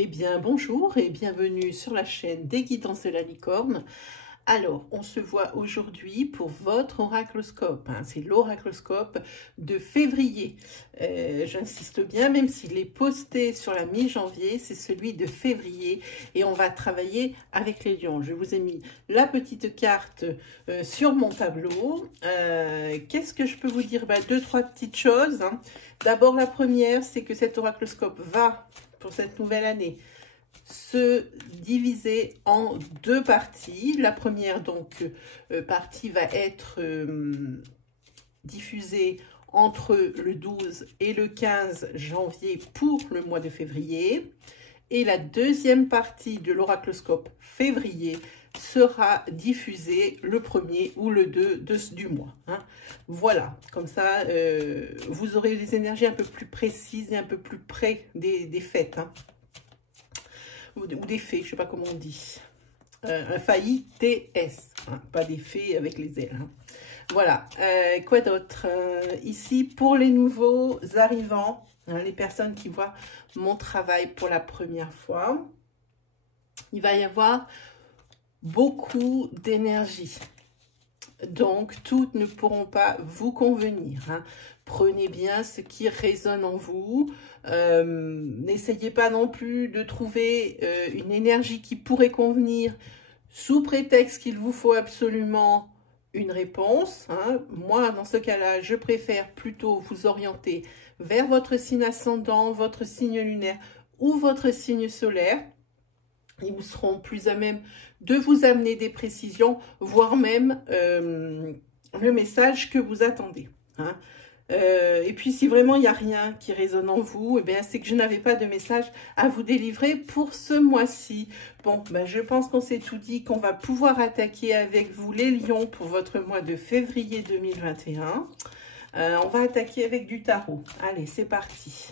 Eh bien, bonjour et bienvenue sur la chaîne des guidances de la licorne. Alors, on se voit aujourd'hui pour votre oracloscope. C'est l'oracloscope de février. J'insiste bien, même s'il est posté sur la mi-janvier, c'est celui de février. Et on va travailler avec les lions. Je vous ai mis la petite carte sur mon tableau. Qu'est-ce que je peux vous dire? Deux, trois petites choses. D'abord, la première, c'est que cet oracloscope va, pour cette nouvelle année, se diviser en deux parties. La première partie va être diffusée entre le 12 et le 15 janvier pour le mois de février. Et la deuxième partie de l'oracloscope février sera diffusée le 1er ou le 2 du mois. Voilà, comme ça, vous aurez des énergies un peu plus précises et un peu plus près des fêtes. Ou des fées, je ne sais pas comment on dit. Un failli-TS, pas des fées avec les ailes. Voilà, quoi d'autre? Ici, pour les nouveaux arrivants, les personnes qui voient mon travail pour la première fois, il va y avoir beaucoup d'énergie. Donc, toutes ne pourront pas vous convenir. Prenez bien ce qui résonne en vous. N'essayez pas non plus de trouver une énergie qui pourrait convenir sous prétexte qu'il vous faut absolument une réponse. Moi, dans ce cas-là, je préfère plutôt vous orienter vers votre signe ascendant, votre signe lunaire ou votre signe solaire. Ils vous seront plus à même de vous amener des précisions, voire même le message que vous attendez. Et puis, si vraiment il n'y a rien qui résonne en vous, c'est que je n'avais pas de message à vous délivrer pour ce mois-ci. Bon, je pense qu'on s'est tout dit, qu'on va pouvoir attaquer avec vous les lions pour votre mois de février 2021. On va attaquer avec du tarot. Allez, c'est parti.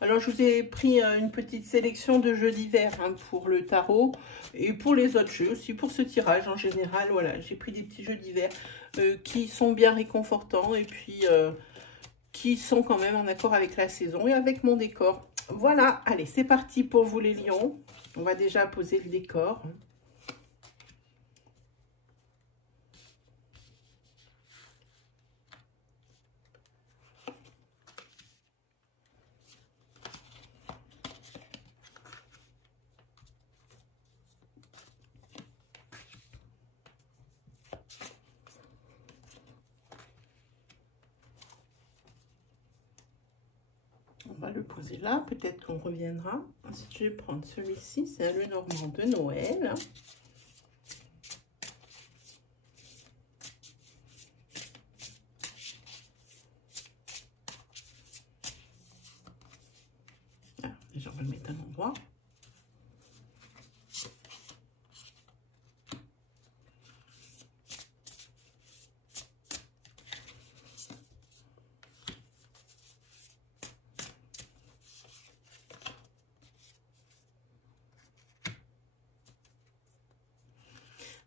Alors, je vous ai pris une petite sélection de jeux divers pour le tarot et pour les autres jeux, aussi pour ce tirage en général. Voilà, j'ai pris des petits jeux divers qui sont bien réconfortants et puis qui sont quand même en accord avec la saison et avec mon décor. Voilà, allez, c'est parti pour vous les lions. On va déjà poser le décor. On va le poser là, peut-être qu'on reviendra. Ensuite, je vais prendre celui-ci, c'est un Lenormand de Noël. Alors, déjà, on va le mettre à l'endroit.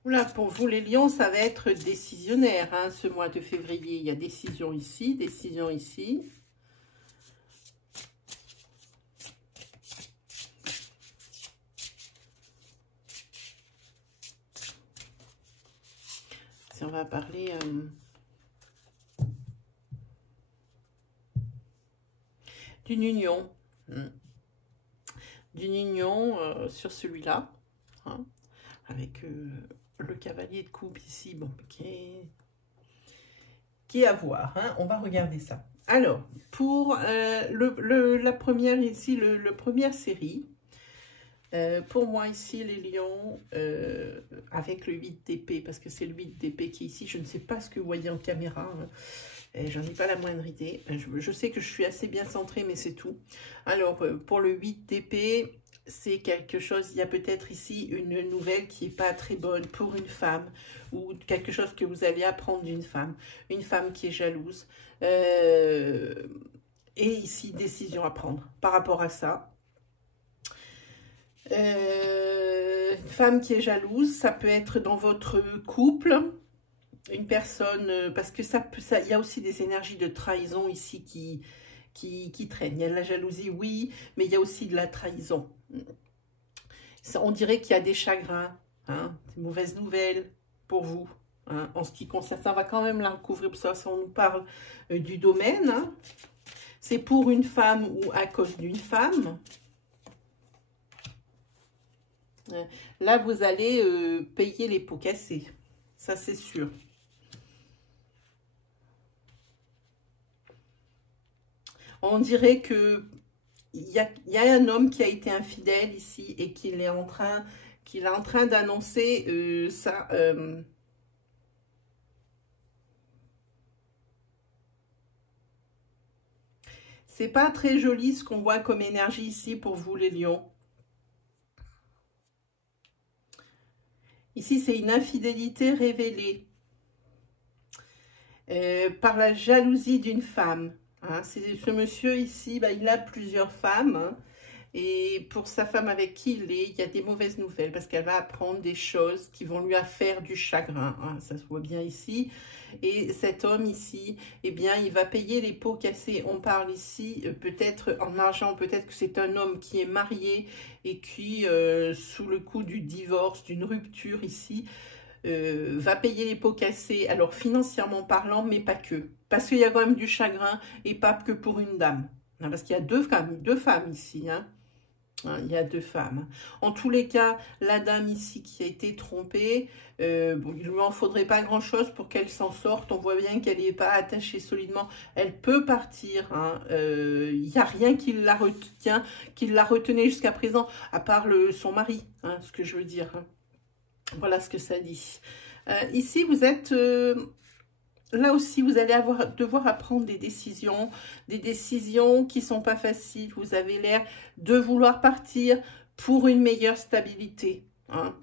Là, pour vous les lions, ça va être décisionnaire ce mois de février. Il y a décision ici, décision ici. Si on va parler d'une union. D'une union sur celui-là. Avec le cavalier de coupe ici, bon, qui est à voir. On va regarder ça. Alors, pour la première ici, la première série, pour moi ici, les lions, avec le 8 d'épée, parce que c'est le 8 d'épée qui est ici, je ne sais pas ce que vous voyez en caméra, j'en ai pas la moindre idée. Je sais que je suis assez bien centrée, mais c'est tout. Alors, pour le 8 d'épée, c'est quelque chose, il y a peut-être ici une nouvelle qui n'est pas très bonne pour une femme ou quelque chose que vous allez apprendre d'une femme, une femme qui est jalouse. Et ici, décision à prendre par rapport à ça. Une femme qui est jalouse, ça peut être dans votre couple, une personne, parce que il y a aussi des énergies de trahison ici qui traîne. Il y a de la jalousie, oui, mais il y a aussi de la trahison. On dirait qu'il y a des chagrins, hein, des mauvaises nouvelles pour vous. Hein, en ce qui concerne, ça va quand même la recouvrir, parce que ça, on nous parle du domaine. Hein. C'est pour une femme ou à cause d'une femme. Là, vous allez payer les pots cassés. Ça, c'est sûr. On dirait que il y a un homme qui a été infidèle ici et qu'il est en train d'annoncer ça. C'est pas très joli ce qu'on voit comme énergie ici pour vous les lions. Ici, c'est une infidélité révélée par la jalousie d'une femme. Hein. Ce monsieur ici, bah, il a plusieurs femmes. Hein, et pour sa femme avec qui il y a des mauvaises nouvelles parce qu'elle va apprendre des choses qui vont lui faire du chagrin. Hein, ça se voit bien ici. Et cet homme ici, eh bien, il va payer les pots cassés. On parle ici peut-être en argent, peut-être que c'est un homme qui est marié et qui, sous le coup du divorce, d'une rupture ici, va payer les pots cassés, alors financièrement parlant, mais pas que. Parce qu'il y a quand même du chagrin et pas que pour une dame. Hein, parce qu'il y a deux femmes ici, hein. Il y a deux femmes. En tous les cas, la dame ici qui a été trompée, bon, il ne lui en faudrait pas grand-chose pour qu'elle s'en sorte. On voit bien qu'elle n'est pas attachée solidement. Elle peut partir. Hein. Il n'y a rien qui la retient, qui la retenait jusqu'à présent, à part son mari, hein, ce que je veux dire. Hein. Voilà ce que ça dit. Ici, vous êtes... là aussi, vous allez devoir apprendre des décisions qui ne sont pas faciles. Vous avez l'air de vouloir partir pour une meilleure stabilité. Hein.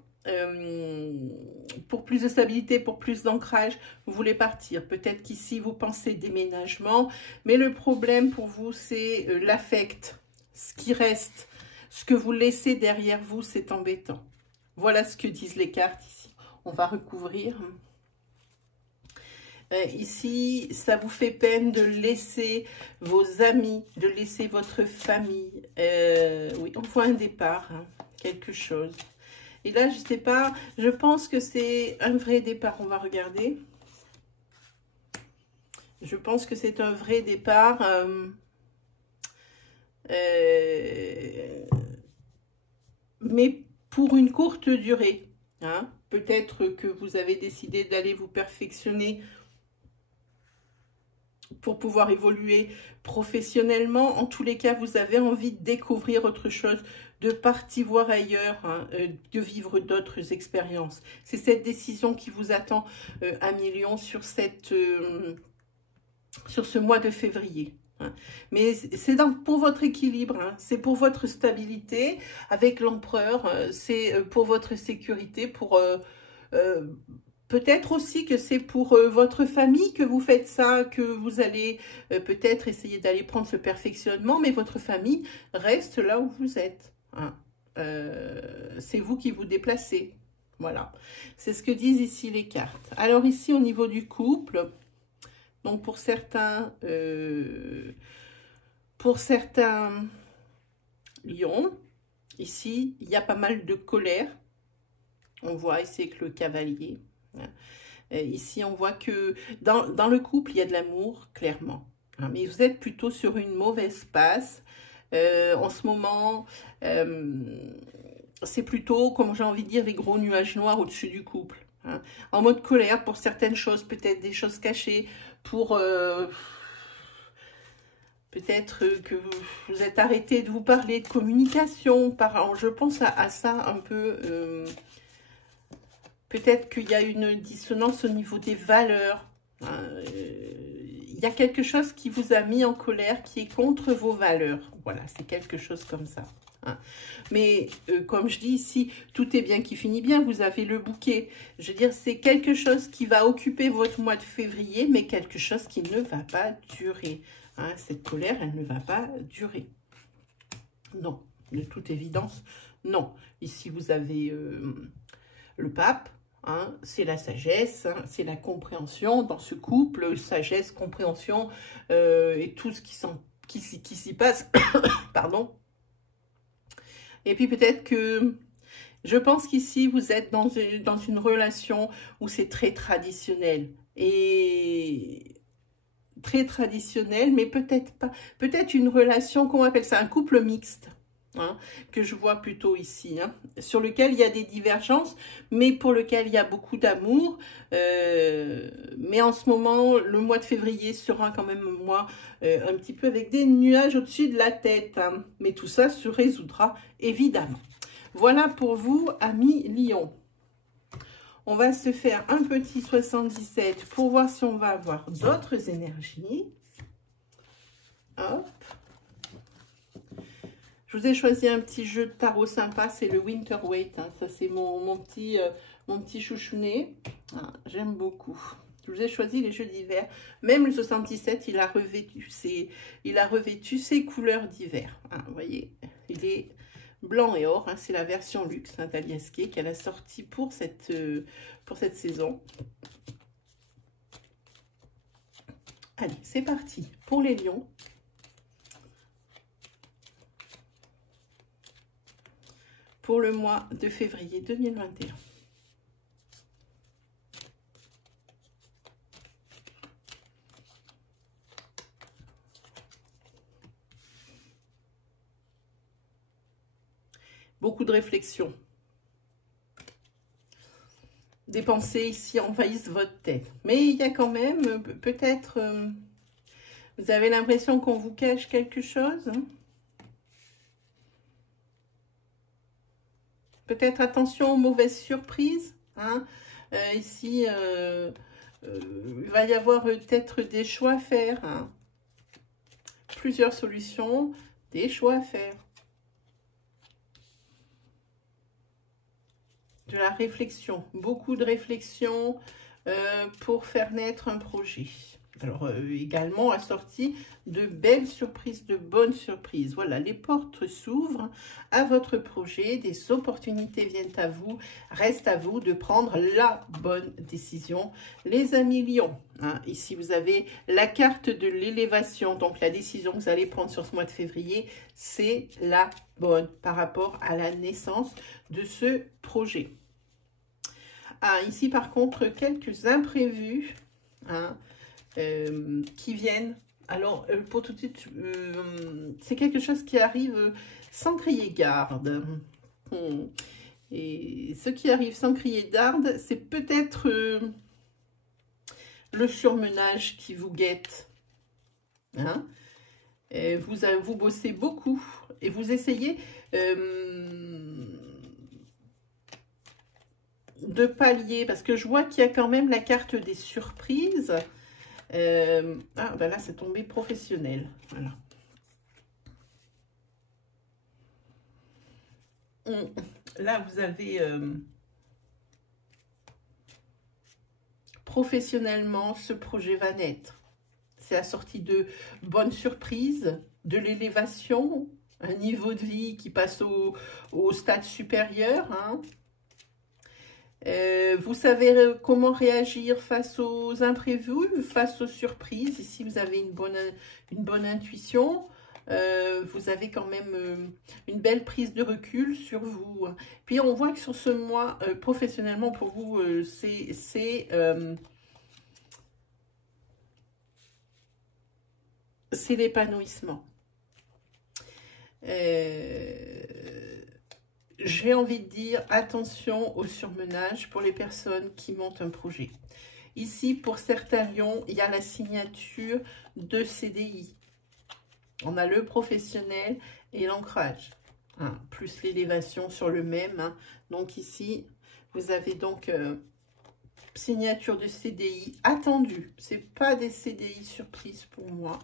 Pour plus de stabilité, pour plus d'ancrage, vous voulez partir. Peut-être qu'ici, vous pensez déménagement, mais le problème pour vous, c'est l'affect. Ce qui reste, ce que vous laissez derrière vous, c'est embêtant. Voilà ce que disent les cartes ici. On va recouvrir. Ici, ça vous fait peine de laisser vos amis, de laisser votre famille. Oui, on voit un départ, hein, quelque chose. Et là, je ne sais pas, je pense que c'est un vrai départ. On va regarder. Je pense que c'est un vrai départ. Mais pour une courte durée. Hein. Peut-être que vous avez décidé d'aller vous perfectionner pour pouvoir évoluer professionnellement. En tous les cas, vous avez envie de découvrir autre chose, de partir voir ailleurs, hein, de vivre d'autres expériences. C'est cette décision qui vous attend à Million sur ce mois de février. Hein. Mais c'est pour votre équilibre, hein, c'est pour votre stabilité avec l'empereur, c'est pour votre sécurité, pour... peut-être aussi que c'est pour votre famille que vous faites ça, que vous allez peut-être essayer d'aller prendre ce perfectionnement, mais votre famille reste là où vous êtes. Hein. C'est vous qui vous déplacez. Voilà. C'est ce que disent ici les cartes. Alors ici, au niveau du couple, donc pour certains lions, ici, il y a pas mal de colère. On voit ici avec le cavalier. Ici, on voit que dans le couple, il y a de l'amour, clairement. Hein, mais vous êtes plutôt sur une mauvaise passe. En ce moment, c'est plutôt, comme j'ai envie de dire, les gros nuages noirs au-dessus du couple. Hein, en mode colère pour certaines choses, peut-être des choses cachées, pour... peut-être que vous êtes arrêté de vous parler de communication. Je pense à ça un peu... peut-être qu'il y a une dissonance au niveau des valeurs. Il y a quelque chose qui vous a mis en colère, qui est contre vos valeurs. Voilà, c'est quelque chose comme ça. Hein. Mais comme je dis ici, tout est bien qui finit bien. Vous avez le bouquet. Je veux dire, c'est quelque chose qui va occuper votre mois de février, mais quelque chose qui ne va pas durer. Hein. Cette colère, elle ne va pas durer. Non, de toute évidence, non. Ici, vous avez le pape. Hein, c'est la sagesse, hein, c'est la compréhension dans ce couple, sagesse, compréhension et tout ce qui s'y passe. Pardon. Et puis peut-être que, je pense qu'ici, vous êtes dans une relation où c'est très traditionnel. Et très traditionnel, mais peut-être pas. Peut-être une relation, comment on appelle ça, un couple mixte. Hein, que je vois plutôt ici, hein, sur lequel il y a des divergences, mais pour lequel il y a beaucoup d'amour. Mais en ce moment, le mois de février sera quand même un mois un petit peu avec des nuages au-dessus de la tête. Hein, mais tout ça se résoudra évidemment. Voilà pour vous, amis Lion. On va se faire un petit 77 pour voir si on va avoir d'autres énergies. Hop. Je vous ai choisi un petit jeu de tarot sympa, c'est le Winter Weight. Hein. Ça, c'est mon petit chouchounet. Ah, j'aime beaucoup. Je vous ai choisi les jeux d'hiver. Même le 77, il a revêtu ses couleurs d'hiver. Hein, vous voyez, il est blanc et or. Hein. C'est la version luxe hein, d'Aliasqué qu'elle a sorti pour cette saison. Allez, c'est parti pour les lions. Pour le mois de février 2021. Beaucoup de réflexion. Des pensées ici envahissent votre tête. Mais il y a quand même, peut-être, vous avez l'impression qu'on vous cache quelque chose. Hein? Peut-être attention aux mauvaises surprises. Hein. Ici, il va y avoir peut-être des choix à faire. Hein. Plusieurs solutions, des choix à faire. De la réflexion, beaucoup de réflexion pour faire naître un projet. Alors, également assorti de belles surprises, de bonnes surprises. Voilà, les portes s'ouvrent à votre projet, des opportunités viennent à vous. Reste à vous de prendre la bonne décision, les amis lions. Hein, ici, vous avez la carte de l'élévation. Donc, la décision que vous allez prendre sur ce mois de février, c'est la bonne par rapport à la naissance de ce projet. Ah, ici, par contre, quelques imprévus. Hein, qui viennent. Alors, pour tout de suite, c'est quelque chose qui arrive sans crier garde. Et ce qui arrive sans crier garde, c'est peut-être le surmenage qui vous guette. Hein? Vous bossez beaucoup et vous essayez de pallier, parce que je vois qu'il y a quand même la carte des surprises. Ah, ben là, c'est tombé professionnel. Voilà. Là, vous avez professionnellement, ce projet va naître. C'est assorti de bonnes surprises, de l'élévation, un niveau de vie qui passe au stade supérieur. Hein. Vous savez comment réagir face aux imprévus, face aux surprises. Ici, vous avez une bonne intuition. Vous avez quand même une belle prise de recul sur vous. Puis, on voit que sur ce mois, professionnellement, pour vous, c'est l'épanouissement. J'ai envie de dire attention au surmenage pour les personnes qui montent un projet. Ici, pour certains lions, il y a la signature de CDI. On a le professionnel et l'ancrage, hein, plus l'élévation sur le même. Hein. Donc ici, vous avez donc signature de CDI attendue. Ce n'est pas des CDI surprises pour moi.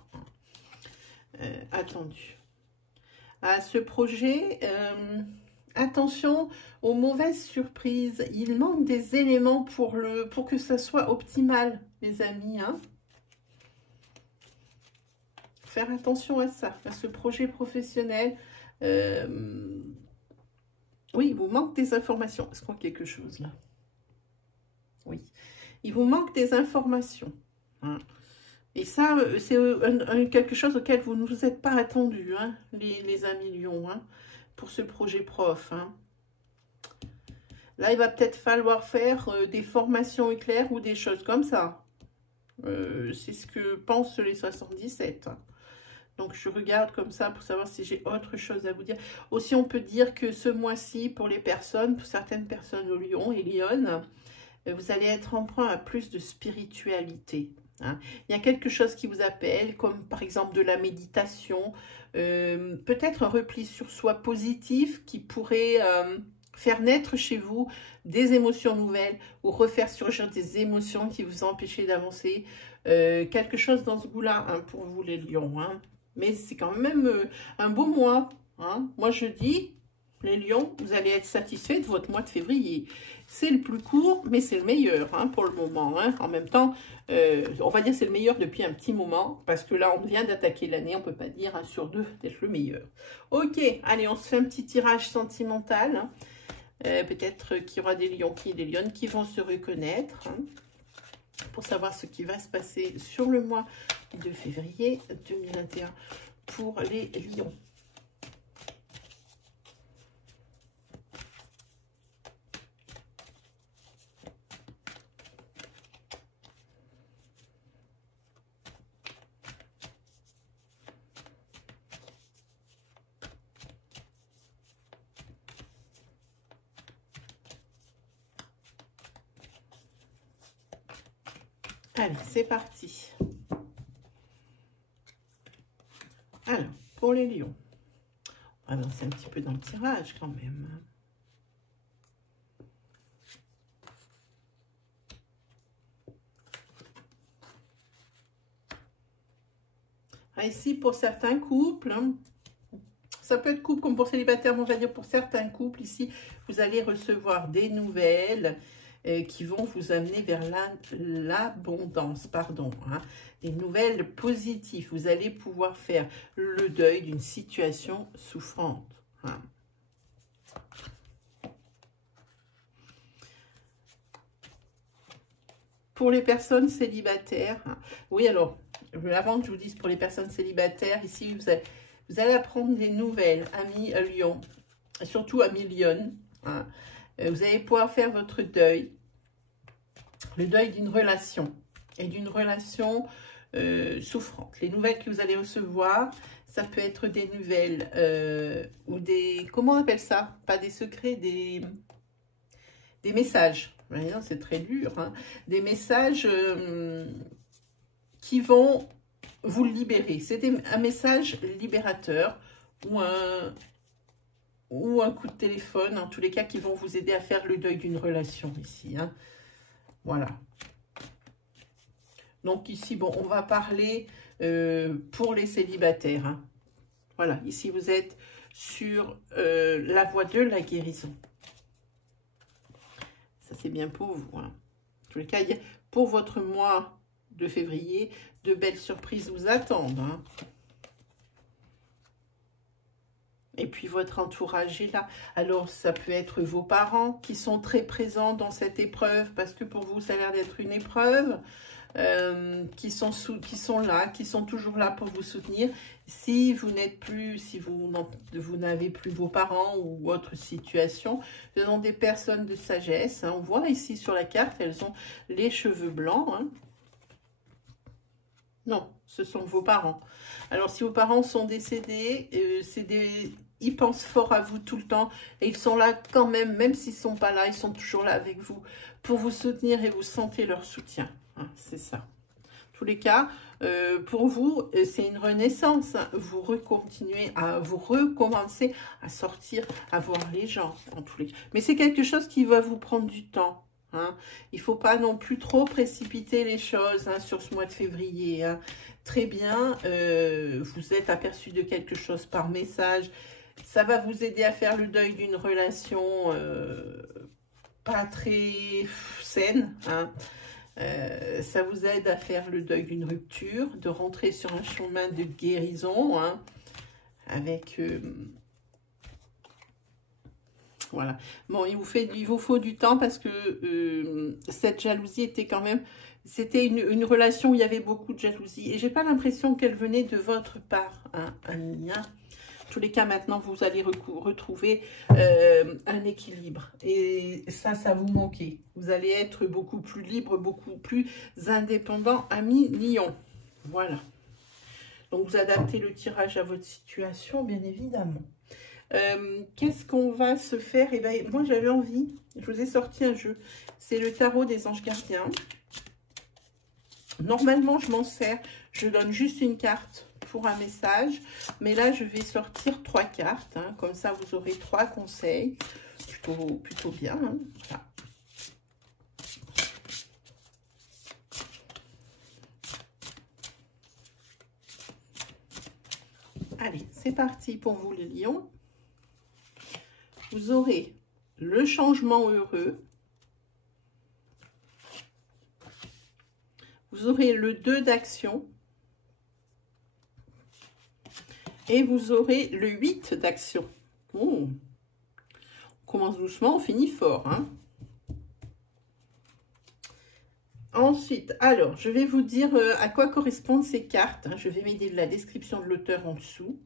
Attendu. À ce projet... attention aux mauvaises surprises. Il manque des éléments pour que ça soit optimal, les amis. Hein. Faire attention à ça, à ce projet professionnel. Oui, il vous manque des informations. Est-ce qu'on a quelque chose là? Oui. Il vous manque des informations. Hein. Et ça, c'est quelque chose auquel vous ne vous êtes pas attendu, hein, les amis Lion, hein, pour ce projet prof. Hein. Là, il va peut-être falloir faire des formations éclairs ou des choses comme ça. C'est ce que pensent les 77. Donc, je regarde comme ça pour savoir si j'ai autre chose à vous dire. Aussi, on peut dire que ce mois-ci, pour les personnes, pour certaines personnes au Lion et Lyon, vous allez être emprunt à plus de spiritualité. Hein. Il y a quelque chose qui vous appelle, comme par exemple de la méditation, peut-être un repli sur soi positif qui pourrait faire naître chez vous des émotions nouvelles ou refaire surgir des émotions qui vous empêchaient d'avancer. Quelque chose dans ce goût-là, hein, pour vous les lions. Hein. Mais c'est quand même un beau mois. Hein. Moi, je dis, les lions, vous allez être satisfaits de votre mois de février. C'est le plus court, mais c'est le meilleur, hein, pour le moment. Hein. En même temps, on va dire c'est le meilleur depuis un petit moment, parce que là, on vient d'attaquer l'année, on ne peut pas dire 1 sur 2 d'être le meilleur. Ok, allez, on se fait un petit tirage sentimental. Hein. Peut-être qu'il y aura des lions et des lionnes qui vont se reconnaître, hein, pour savoir ce qui va se passer sur le mois de février 2021 pour les lions. Allez, c'est parti. Alors, pour les lions, on va avancer un petit peu dans le tirage quand même. Ah, ici, pour certains couples, hein, ça peut être couple comme pour célibataire, mais on va dire pour certains couples, ici, vous allez recevoir des nouvelles qui vont vous amener vers l'abondance, pardon, hein, des nouvelles positives. Vous allez pouvoir faire le deuil d'une situation souffrante. Hein. Pour les personnes célibataires, hein, oui, alors, avant que je vous dise pour les personnes célibataires, ici, vous allez apprendre des nouvelles, amis Lion, surtout amis Lyon. Hein. Vous allez pouvoir faire votre deuil, le deuil d'une relation et d'une relation souffrante. Les nouvelles que vous allez recevoir, ça peut être des nouvelles ou des, comment on appelle ça? Pas des secrets, des messages. C'est très dur. Hein. Des messages qui vont vous libérer. C'est un message libérateur ou un coup de téléphone, en tous les cas, qui vont vous aider à faire le deuil d'une relation ici. Hein. Voilà. Donc ici, bon, on va parler pour les célibataires. Hein. Voilà, ici vous êtes sur la voie de la guérison. Ça, c'est bien pour vous. Hein. En tous les cas, pour votre mois de février, de belles surprises vous attendent. Hein. Et puis, votre entourage est là. Alors, ça peut être vos parents qui sont très présents dans cette épreuve, parce que pour vous, ça a l'air d'être une épreuve, qui sont là, qui sont toujours là pour vous soutenir. Si vous n'êtes plus, si vous n'avez plus vos parents ou autre situation, ce sont des personnes de sagesse. Hein. On voit ici sur la carte, elles ont les cheveux blancs. Hein. Non, ce sont vos parents. Alors, si vos parents sont décédés, ils pensent fort à vous tout le temps. Et ils sont là quand même s'ils ne sont pas là, ils sont toujours là avec vous pour vous soutenir et vous sentez leur soutien. Hein, c'est ça. En tous les cas, pour vous, c'est une renaissance. Hein. Vous recommencez à sortir, à voir les gens. En tous les cas. Mais c'est quelque chose qui va vous prendre du temps. Hein. Il ne faut pas non plus trop précipiter les choses, hein, sur ce mois de février. Hein. Très bien, vous êtes aperçu de quelque chose par message. Ça va vous aider à faire le deuil d'une relation pas très saine. Hein. Ça vous aide à faire le deuil d'une rupture, de rentrer sur un chemin de guérison. Hein, avec... voilà. Bon, il vous faut du temps parce que cette jalousie était quand même... c'était une relation où il y avait beaucoup de jalousie. Et j'ai pas l'impression qu'elle venait de votre part, hein, amis. Hein. En tous les cas, maintenant, vous allez retrouver un équilibre. Et ça vous manquait. Vous allez être beaucoup plus libre, beaucoup plus indépendant, ami Lion. Voilà. Donc, vous adaptez le tirage à votre situation, bien évidemment. Qu'est-ce qu'on va se faire? Eh bien, moi, j'avais envie, je vous ai sorti un jeu. C'est le tarot des anges gardiens. Normalement, je m'en sers. Je donne juste une carte pour un message. Mais là, je vais sortir 3 cartes. Hein. Comme ça, vous aurez 3 conseils. Plutôt bien. Hein. Voilà. Allez, c'est parti pour vous, les lions. Vous aurez le changement heureux. Vous aurez le 2 d'action. Et vous aurez le 8 d'action. Oh. On commence doucement, on finit fort. Hein. Ensuite, alors, je vais vous dire à quoi correspondent ces cartes. Hein. Je vais mettre la description de l'auteur en dessous.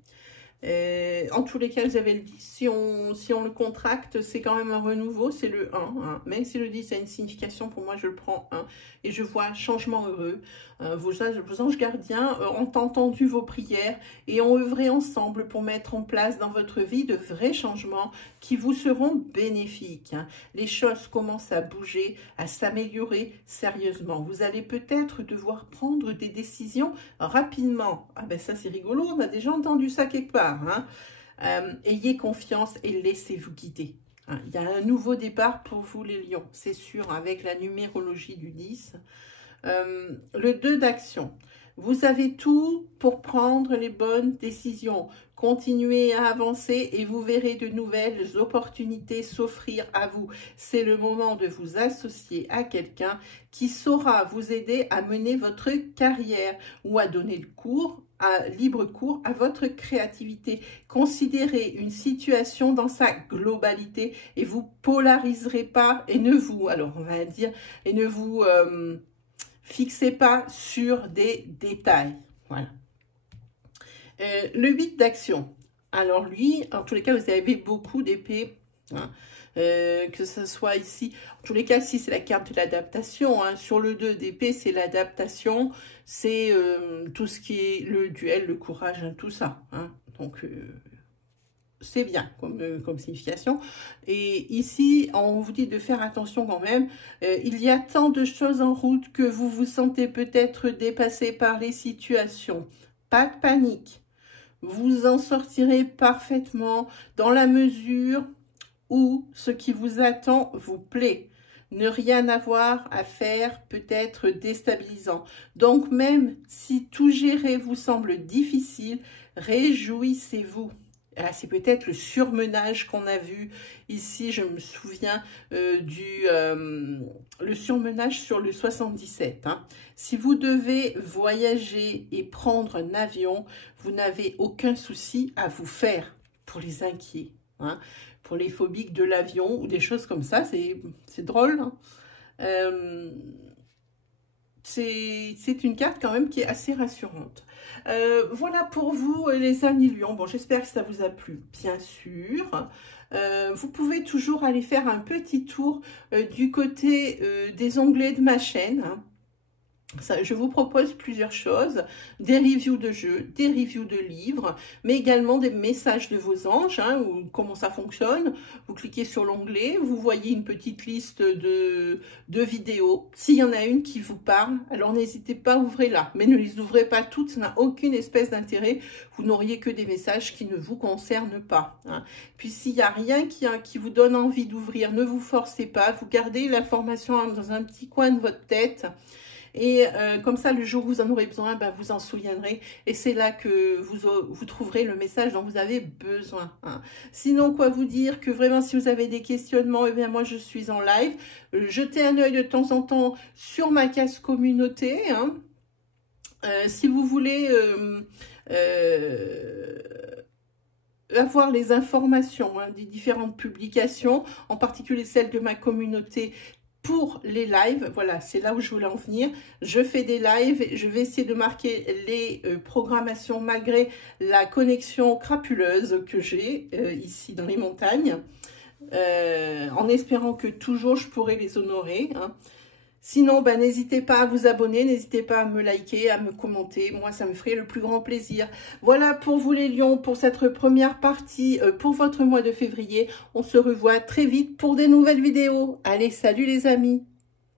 En tous les cas, vous avez le 10. Si on le contracte, c'est quand même un renouveau, c'est le 1. Hein. Même si le 10 a une signification, pour moi, je le prends 1. Et je vois changement heureux. Vos anges gardiens ont entendu vos prières et ont œuvré ensemble pour mettre en place dans votre vie de vrais changements qui vous seront bénéfiques. Hein. Les choses commencent à bouger, à s'améliorer sérieusement. Vous allez peut-être devoir prendre des décisions rapidement. Ah ben ça, c'est rigolo, on a déjà entendu ça quelque part. Hein. Ayez confiance et laissez-vous guider. Hein. Il y a un nouveau départ pour vous les lions, c'est sûr, avec la numérologie du 10. Le 2 d'action. Vous avez tout pour prendre les bonnes décisions. Continuez à avancer et vous verrez de nouvelles opportunités s'offrir à vous. C'est le moment de vous associer à quelqu'un qui saura vous aider à mener votre carrière ou à donner le cours, libre cours à votre créativité. Considérez une situation dans sa globalité et vous polariserez pas et ne vous, alors on va dire, et ne vous fixez pas sur des détails. Voilà. Le 8 d'action. Alors lui, en tous les cas, vous avez beaucoup d'épées. Hein. Que ce soit ici, en tous les cas, ici c'est la carte de l'adaptation. Hein. Sur le 2 d'épée, c'est l'adaptation. C'est tout ce qui est le duel, le courage, hein, tout ça. Hein. Donc, c'est bien comme signification. Et ici, on vous dit de faire attention quand même. Il y a tant de choses en route que vous vous sentez peut-être dépassé par les situations. Pas de panique. Vous en sortirez parfaitement dans la mesure où ce qui vous attend vous plaît. Ne rien avoir à faire peut être déstabilisant. Donc même si tout gérer vous semble difficile, réjouissez-vous. C'est peut-être le surmenage qu'on a vu ici, je me souviens le surmenage sur le 77. Hein. Si vous devez voyager et prendre un avion, vous n'avez aucun souci à vous faire pour les inquiets. Hein. Pour les phobiques de l'avion ou des choses comme ça, c'est drôle. Hein. C'est une carte quand même qui est assez rassurante. Voilà pour vous les amis lions. Bon, j'espère que ça vous a plu, bien sûr. Vous pouvez toujours aller faire un petit tour du côté des onglets de ma chaîne. Hein. Ça, je vous propose plusieurs choses, des reviews de jeux, des reviews de livres, mais également des messages de vos anges, hein, ou comment ça fonctionne. Vous cliquez sur l'onglet, vous voyez une petite liste de vidéos. S'il y en a une qui vous parle, alors n'hésitez pas à ouvrir là, mais ne les ouvrez pas toutes, ça n'a aucune espèce d'intérêt. Vous n'auriez que des messages qui ne vous concernent pas. Hein. Puis s'il n'y a rien qui vous donne envie d'ouvrir, ne vous forcez pas, vous gardez l'information dans un petit coin de votre tête. Et comme ça, le jour où vous en aurez besoin, ben, vous en souviendrez. Et c'est là que vous trouverez le message dont vous avez besoin. Hein. Sinon, quoi vous dire que vraiment, si vous avez des questionnements, eh bien moi, je suis en live. Jetez un œil de temps en temps sur ma case communauté. Hein. Si vous voulez avoir les informations hein, des différentes publications, en particulier celles de ma communauté pour les lives, voilà, c'est là où je voulais en venir. Je fais des lives, je vais essayer de marquer les programmations malgré la connexion crapuleuse que j'ai ici dans les montagnes, en espérant que toujours je pourrai les honorer, hein. Sinon, ben, n'hésitez pas à vous abonner, n'hésitez pas à me liker, à me commenter. Moi, ça me ferait le plus grand plaisir. Voilà pour vous les lions, pour cette première partie, pour votre mois de février. On se revoit très vite pour des nouvelles vidéos. Allez, salut les amis!